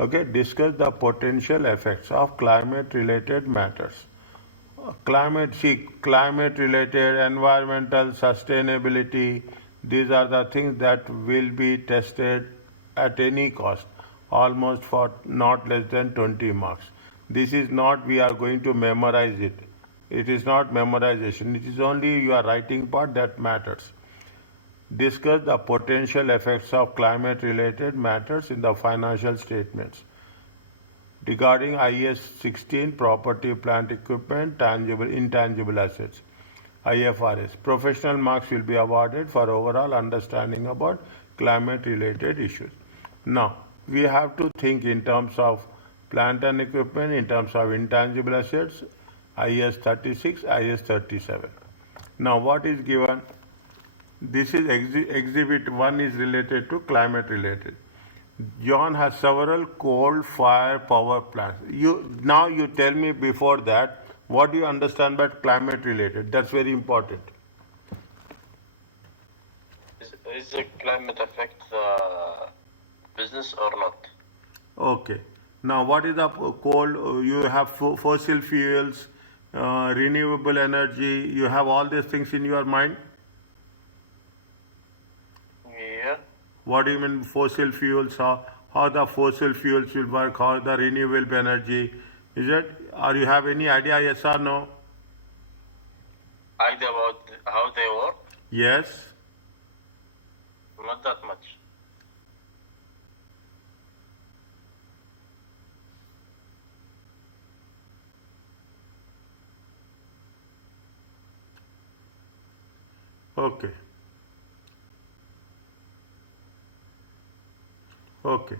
Okay, discuss the potential effects of climate-related matters. Climate-related, environmental, sustainability, these are the things that will be tested at any cost, almost for not less than 20 marks. This is not we are going to memorize it. It is not memorization. It is only your writing part that matters. Discuss the potential effects of climate-related matters in the financial statements. Regarding IAS 16, property, plant equipment, tangible, intangible assets. IFRS, professional marks will be awarded for overall understanding about climate-related issues. Now, we have to think in terms of plant and equipment, in terms of intangible assets, IAS 36, IAS 37. Now, what is given? This is exhibit 1 is related to climate related. Jaun has several coal-fired power plants. Now you tell me before that, what do you understand by climate related? That's very important. Is the climate affect business or not? Okay. Now what is the coal? You have fossil fuels, renewable energy. You have all these things in your mind? Yeah. What do you mean fossil fuels? How the fossil fuels will work? How the renewable energy? Is it? Or you have any idea? Yes or no? Idea about how they work? Yes. Not that much. Okay. Okay.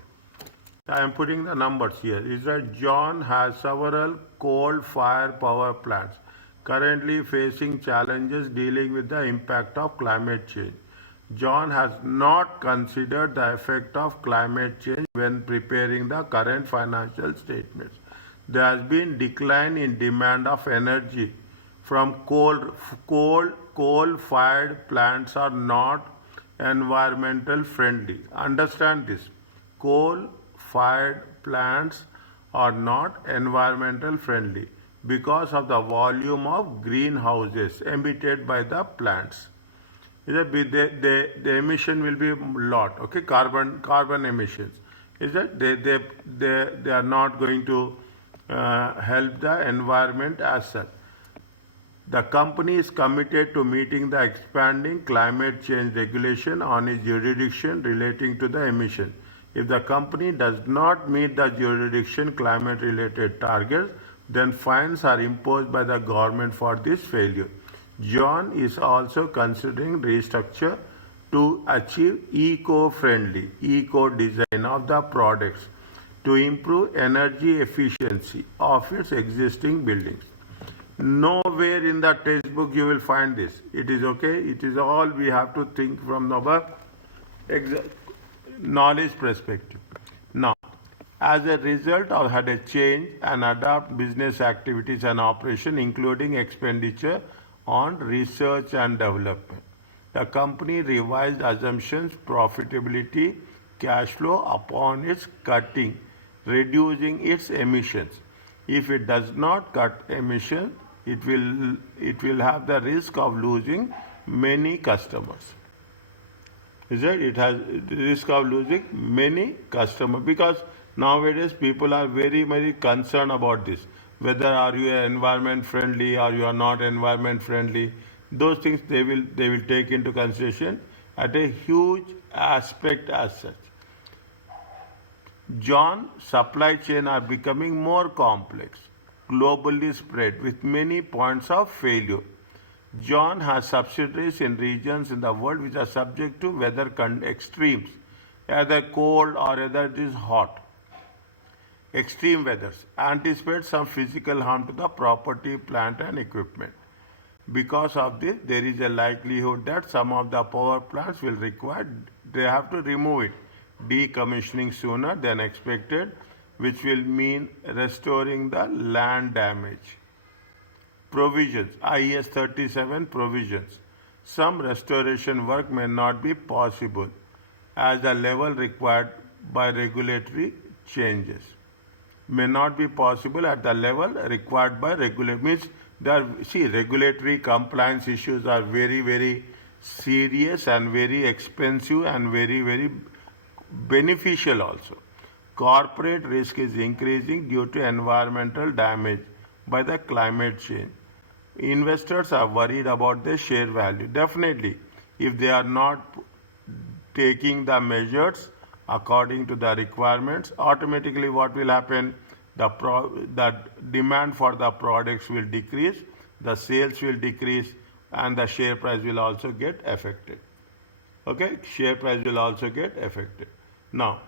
I am putting the numbers here. Is that Jaun has several coal-fired power plants currently facing challenges dealing with the impact of climate change. Jaun has not considered the effect of climate change when preparing the current financial statements. There has been decline in demand of energy from coal-fired plants are not environmental friendly. Understand this. Coal-fired plants are not environmental friendly because of the volume of greenhouses emitted by the plants. The emission will be a lot, okay, carbon emissions. Is that they are not going to help the environment as such. The company is committed to meeting the expanding climate change regulation on its jurisdiction relating to the emission. If the company does not meet the jurisdiction climate related targets, then fines are imposed by the government for this failure. Jaun is also considering restructure to achieve eco-friendly, eco-design of the products to improve energy efficiency of its existing buildings. Nowhere in the textbook you will find this. It is okay. It is all we have to think from our knowledge perspective. Now, as a result of had a change and adapt business activities and operation, including expenditure on research and development. The company revised assumptions, profitability, cash flow upon its cutting, reducing its emissions. If it does not cut emissions, it will have the risk of losing many customers. Is it? It has risk of losing many customers because nowadays people are very, very concerned about this. Whether are you environment friendly or you are not environment friendly, those things they will take into consideration at a huge aspect as such. Jaun, supply chain are becoming more complex, globally spread with many points of failure. Jaun has subsidiaries in regions in the world which are subject to weather extremes, either cold or either it is hot. Extreme weathers anticipate some physical harm to the property, plant and equipment. Because of this, there is a likelihood that some of the power plants will require, they have to remove it, decommissioning sooner than expected, which will mean restoring the land damage. Provisions, IAS 37 provisions. Some restoration work may not be possible as the level required by regulatory changes may not be possible at the level required by regulatory. Means regulatory compliance issues are very, very serious and very expensive and very, very beneficial also. Corporate risk is increasing due to environmental damage by the climate change. Investors are worried about their share value. Definitely, if they are not taking the measures according to the requirements, automatically what will happen? The demand for the products will decrease, the sales will decrease, and the share price will also get affected. Okay, share price will also get affected. Now,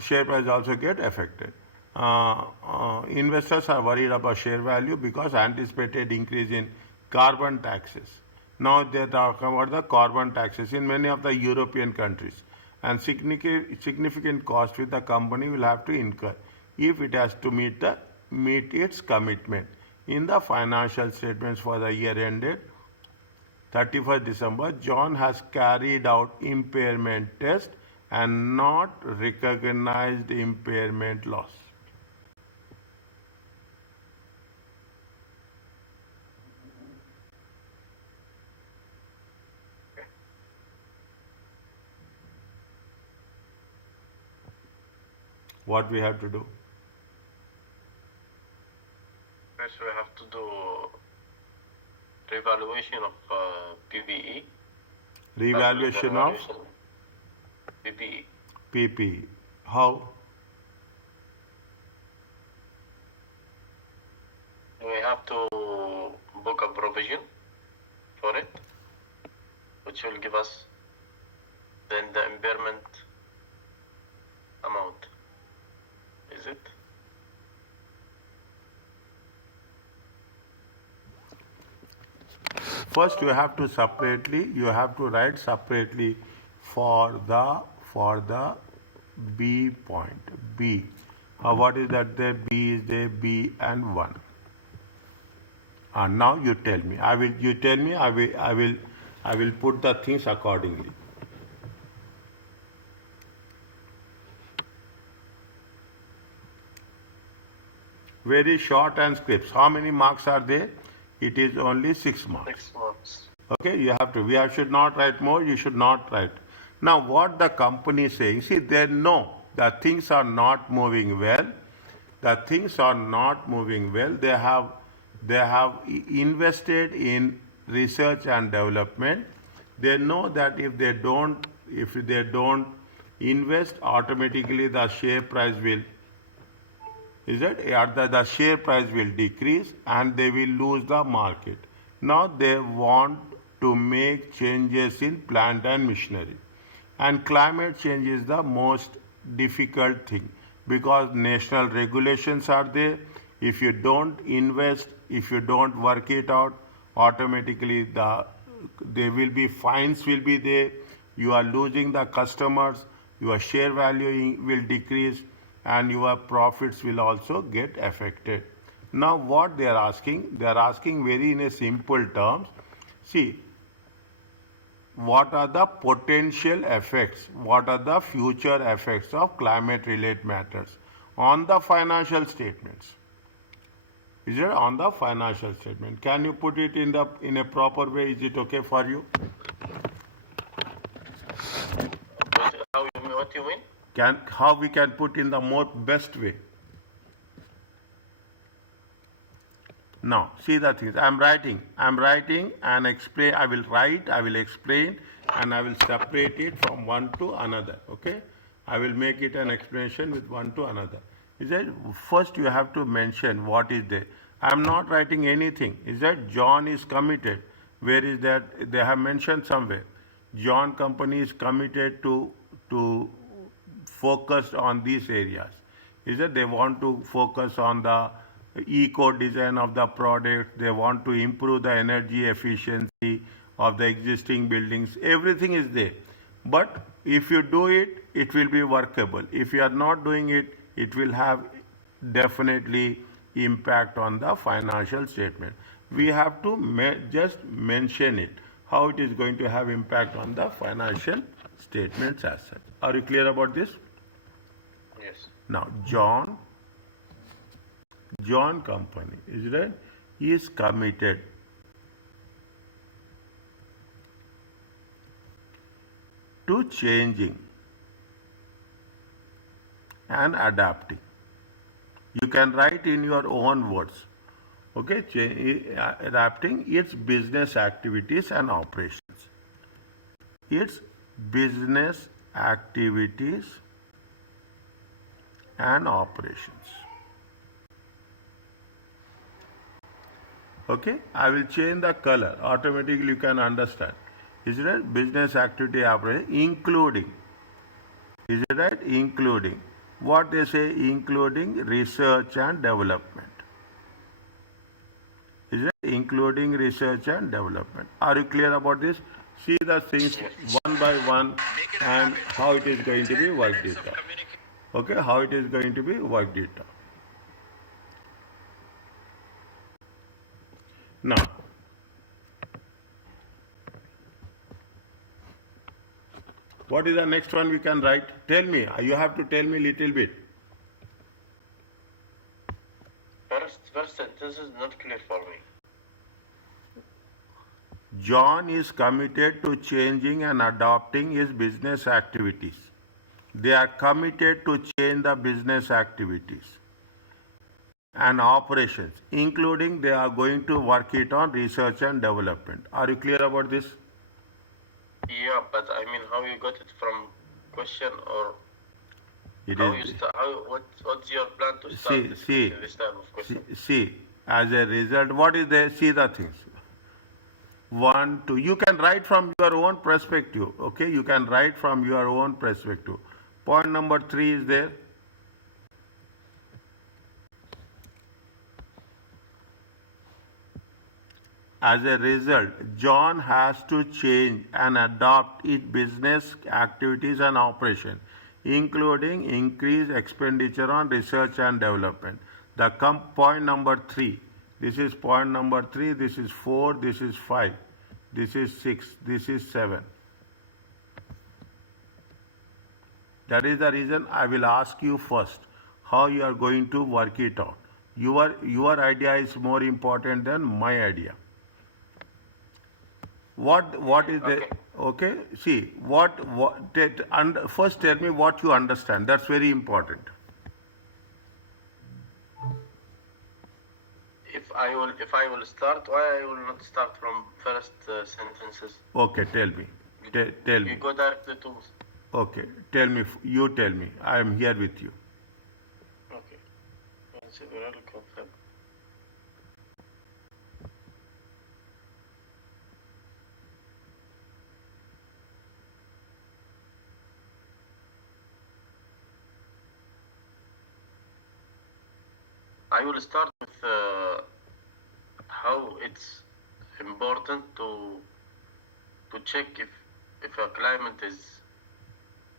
share price also get affected. Investors are worried about share value because anticipated increase in carbon taxes. Now they talk about the carbon taxes in many of the European countries, and significant cost which the company will have to incur if it has to meet its commitment. In the financial statements for the year ended 31st December, Jaun has carried out impairment test and not recognized impairment loss. What we have to do? First, we have to do revaluation of PPE. Revaluation of PPE. PP. How? We have to book a provision for it, which will give us then the impairment amount. Is it? First, you have to write separately for the B point. B. What is that there? B is there, B and 1. And now you tell me. I will put the things accordingly. Very short and scripts. How many marks are there? It is only 6 marks. 6 months. Okay, you have to. We should not write more. You should not write. Now, what the company is saying? See, they know that things are not moving well. The things are not moving well. They have invested in research and development. They know that if they don't invest, automatically the share price will. The share price will decrease and they will lose the market. Now they want to make changes in plant and machinery. And climate change is the most difficult thing because national regulations are there. If you don't invest, if you don't work it out, automatically there will be fines will be there. You are losing the customers, your share value will decrease, and your profits will also get affected. Now what they are asking very in a simple terms. See, what are the potential effects, what are the future effects of climate related matters on the financial statements? Is it on the financial statement? Can you put it in a proper way? Is it okay for you? What you mean? How we can put in the best way? Now, see the things. I'm writing and explain. I will write, I will explain, and I will separate it from one to another. Okay? I will make it an explanation with one to another. Is that first you have to mention what is there. I am not writing anything. Is that Jaun is committed? Where is that? They have mentioned somewhere. Jaun company is committed to focus on these areas. Is that they want to focus on the eco design of the product, they want to improve the energy efficiency of the existing buildings. Everything is there. But if you do it, it will be workable. If you are not doing it, it will have definitely impact on the financial statement. We have to just mention it. how it is going to have impact on the financial statements as such. Are you clear about this? Yes. Now, Jaun company, is right, is committed to changing and adapting. You can write in your own words, okay, adapting its business activities and operations. Its business activities and operations. Okay, I will change the color. Automatically you can understand. Is it right? Business activity operation, including. Is it right? Including. What they say, including research and development. Is it including research and development? Are you clear about this? See the things one by one and how it is going to be worked it out. Okay, how it is going to be worked it out. Now, what is the next one we can write? Tell me. You have to tell me little bit. First sentence is not clear for me. Jaun is committed to changing and adopting his business activities. They are committed to change the business activities and operations, including they are going to work it on research and development. Are you clear about this? Yeah, but I mean, how you got it from question, or It how is. you start? What's your plan to start discussing this type of question? See, as a result, what is there? See the things. 1, 2. You can write from your own perspective. Okay, you can write from your own perspective. Point number 3 is there. As a result, Jaun has to change and adopt its business activities and operation, including increased expenditure on research and development. The point number 3. This is point number 3. This is 4. This is 5. This is 6. This is 7. That is the reason I will ask you first how you are going to work it out. Your idea is more important than my idea. What is the okay? See first tell me what you understand. That's very important. If I will start, why I will not start from first sentences? Okay, tell me. Tell me. You go directly to. Okay, tell me. You tell me. I am here with you. Okay. SBR Kaplan. I will start with how it's important to check if a climate is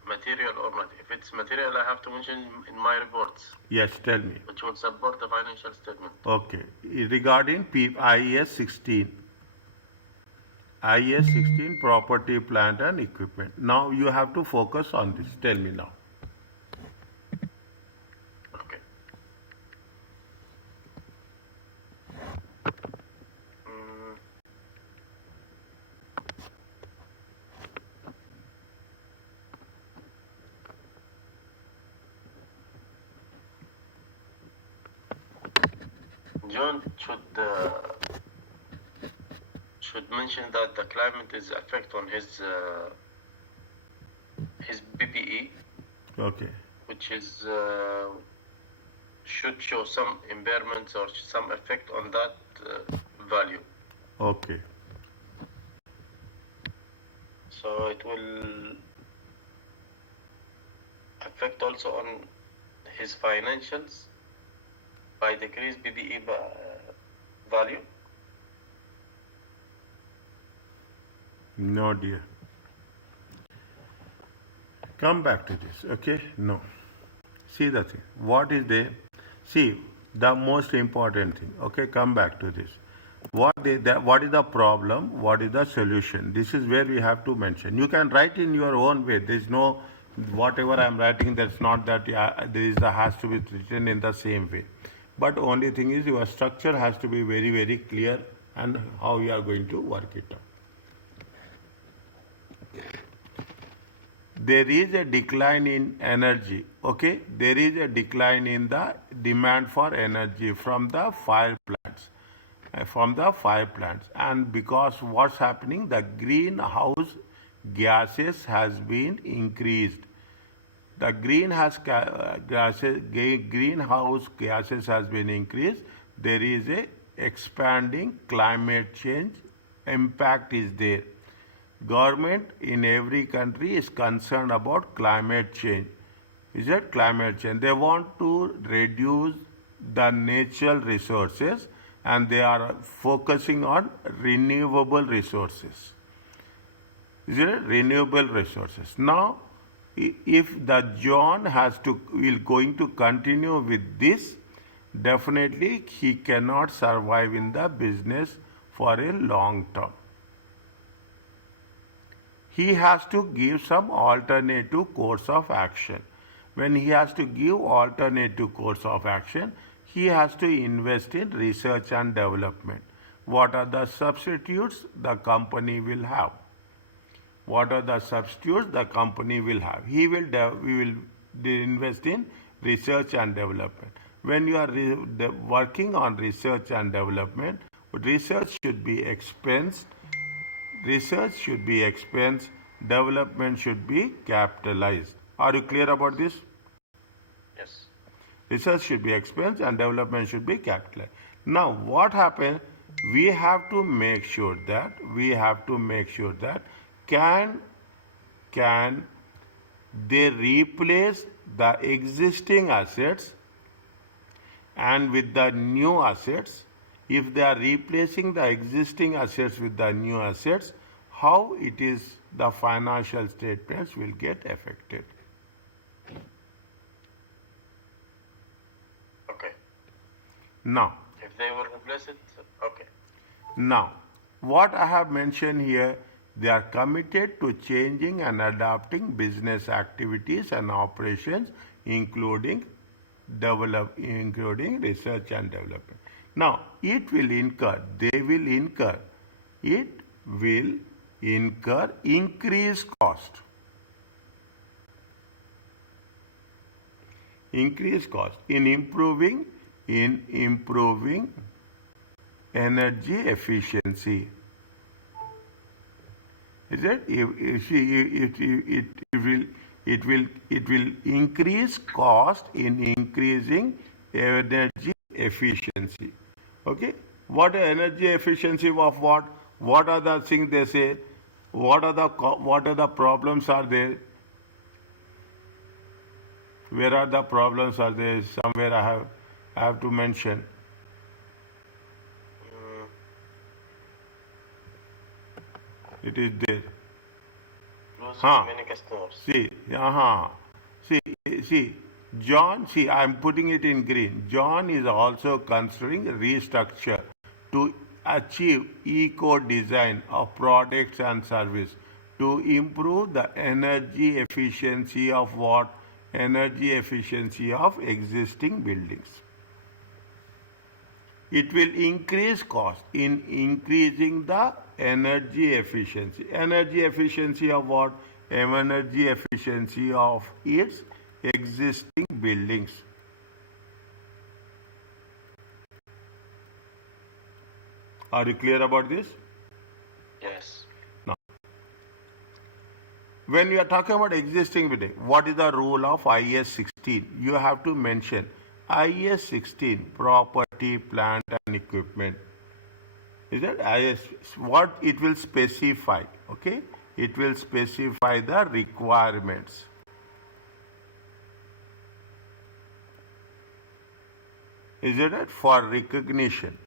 material or not. If it's material, I have to mention in my reports. Yes, tell me. Which will support the financial statement. Okay. Regarding IAS 16. IAS 16 property, plant and equipment. Now you have to focus on this. Tell me now. Okay. Jaun should mention that the climate is effect on his PPE. Okay. Which is should show some impairments or some effect on that value. Okay. So it will affect also on his financials by decreased PPE value. No, dear. Come back to this, okay? No. See the thing. What is there? See, the most important thing, okay? Come back to this. what is the problem, what is the solution. This is where we have to mention. You can write in your own way. There is no, whatever I am writing, that's not that has to be written in the same way. But only thing is your structure has to be very, very clear and how you are going to work it out. There is a decline in energy, okay? There is a decline in the demand for energy from the fire plants. And because what's happening, the greenhouse gases has been increased. The greenhouse gases has been increased. There is a expanding climate change impact is there. Government in every country is concerned about climate change. Is it climate change? They want to reduce the natural resources and they are focusing on renewable resources. Is it renewable resources? Now, if the Jaun will going to continue with this, definitely he cannot survive in the business for a long term. He has to give some alternative course of action. When he has to give alternative course of action, he has to invest in research and development. What are the substitutes the company will have? What are the substitutes the company will have? We will invest in research and development. When you are working on research and development, research should be expensed. Research should be expensed, development should be capitalized. Are you clear about this? Yes. Research should be expensed and development should be capitalized. Now, what happens? We have to make sure that can they replace the existing assets and with the new assets. If they are replacing the existing assets with the new assets, how it is the financial statements will get affected. Okay. Now, if they will replace it, okay. Now, what I have mentioned here, they are committed to changing and adapting business activities and operations, including research and development. Now, they will incur increased cost. Increased cost in improving energy efficiency. Is it? It will increase cost in increasing energy efficiency. Okay? What are energy efficiency of what? What are the things they say? What are the problems are there? Where are the problems are there? Somewhere I have to mention. It is there. Losing many customers. See, Jaun, I am putting it in green. Jaun is also considering restructure to achieve eco-design of products and service to improve the energy efficiency of what? Energy efficiency of existing buildings. It will increase cost in increasing the energy efficiency. Energy efficiency of what? Energy efficiency of its existing buildings. Are you clear about this? Yes. Now, when you are talking about existing building, what is the rule of IS 16? You have to mention IS 16, property, plant and equipment. Is that IS? What it will specify, okay? It will specify the requirements. Is it right? For recognition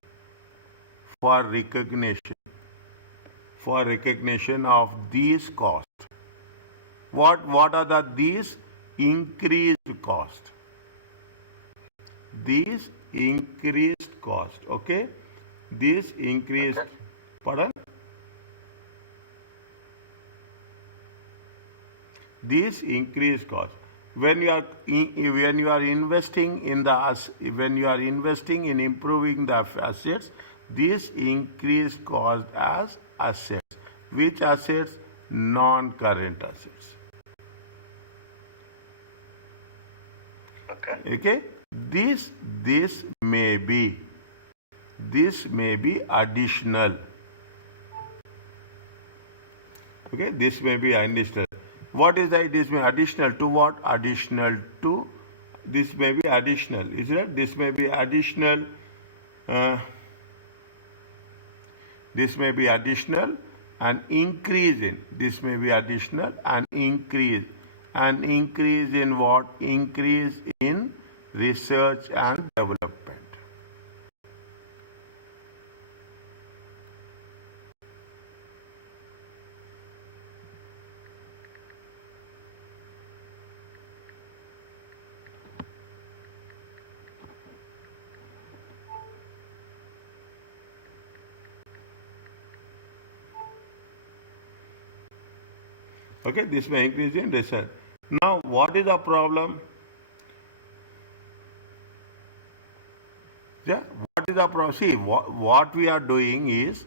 of these costs. What are these increased cost? These increased cost, okay? This increased, Okay. pardon? This increased cost. When you are investing in when you are investing in improving the assets, this increased cost as assets. Which assets? Non-current assets. Okay. Okay. This this may be this may be additional. Okay, this may be additional. What is that? This may be additional to what? Additional to, this may be additional. Is it? This may be additional. Uh, this may be additional and increase in. This may be additional and increase. And increase in what? Increase in research and development. Okay, this may increase in research. Now, what is the problem? Yeah, what is the problem? See, what we are doing is,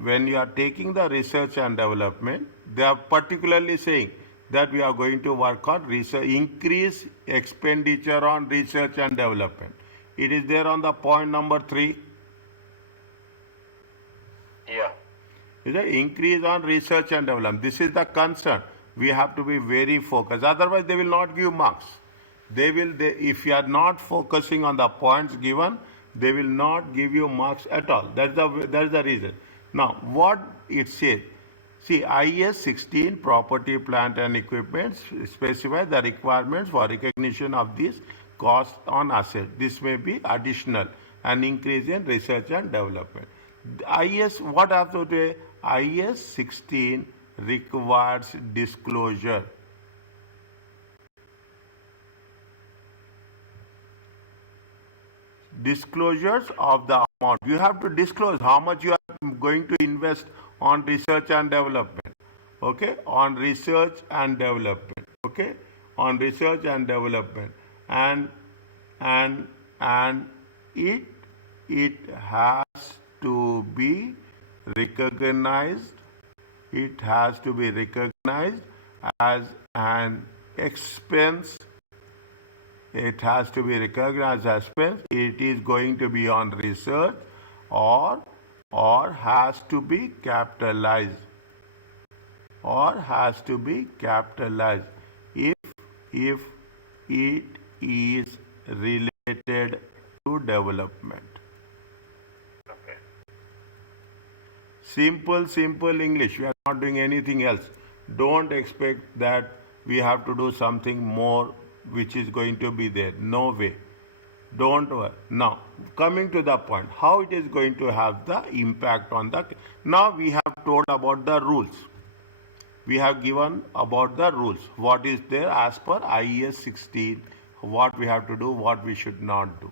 when you are taking the research and development, they are particularly saying that we are going to work on research, increase expenditure on research and development. It is there on the point number 3. Yeah. Is an increase on research and development. This is the concern. We have to be very focused. Otherwise, they will not give marks. If you are not focusing on the points given, they will not give you marks at all. That's the reason. Now, what it says, see, IS 16 property, plant and equipment specify the requirements for recognition of this cost on asset. This may be additional, an increase in research and development. IS, what I have to do? IS 16 requires disclosure. Disclosures of the amount. You have to disclose how much you are going to invest on research and development. Okay, on research and development. Okay, on research and development, and it has to be recognized. It has to be recognized as an expense. It has to be recognized as expense. It is going to be on research, or has to be capitalized, or has to be capitalized if it is related to development. Okay. Simple English. We are not doing anything else. Don't expect that we have to do something more which is going to be there. No way. Don't worry. Now, coming to the point, how it is going to have the impact on the. Now we have told about the rules. We have given about the rules. What is there as per IAS 16, what we have to do, what we should not do.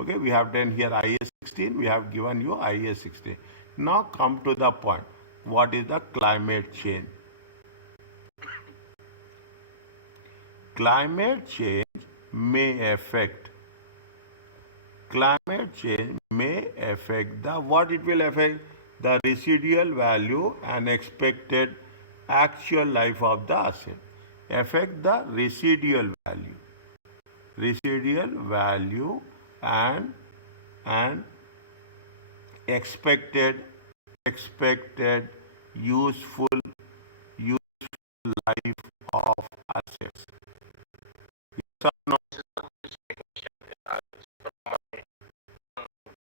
Okay, we have done here IAS 16, we have given you IAS 16. Now come to the point. What is the climate change? Climate change may affect. Climate change may affect the, what it will affect? The residual value and expected actual life of the asset. Affect the residual value. Residual value and expected useful life of assets. Yes or no?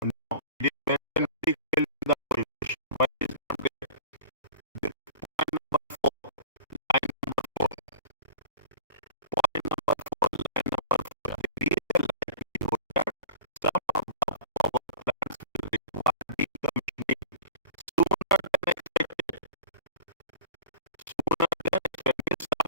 No. It is mentioned very clearly in the question. Why is not there? Point number 4. Line number 4. Point number 4. Line number 4. There is a likelihood that some of the power plants will require decommissioning sooner than expected. Sooner than expected. Some